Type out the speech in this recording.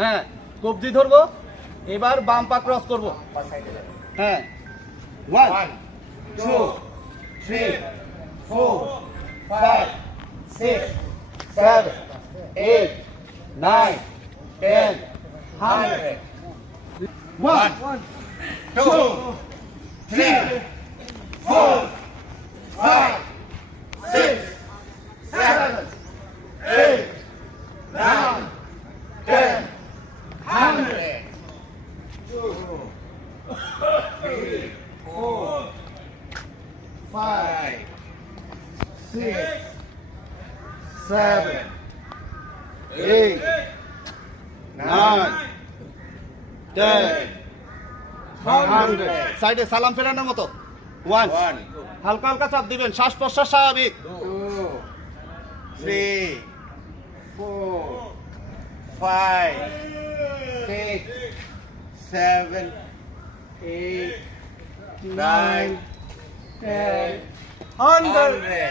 হ্যাঁ কবজি ধরবো এবার বাম পা ক্রস করব। হ্যাঁ one two three four five six seven eight nine ten হান ওয়ান টু থ্রি সালাম ফেরানোর মতো। ওয়ান হালকা হালকা চাপ দিবেন শ্বাস প্রশ্বাস স্বাভাবিক Five, six, seven, eight, nine, ten, hundred.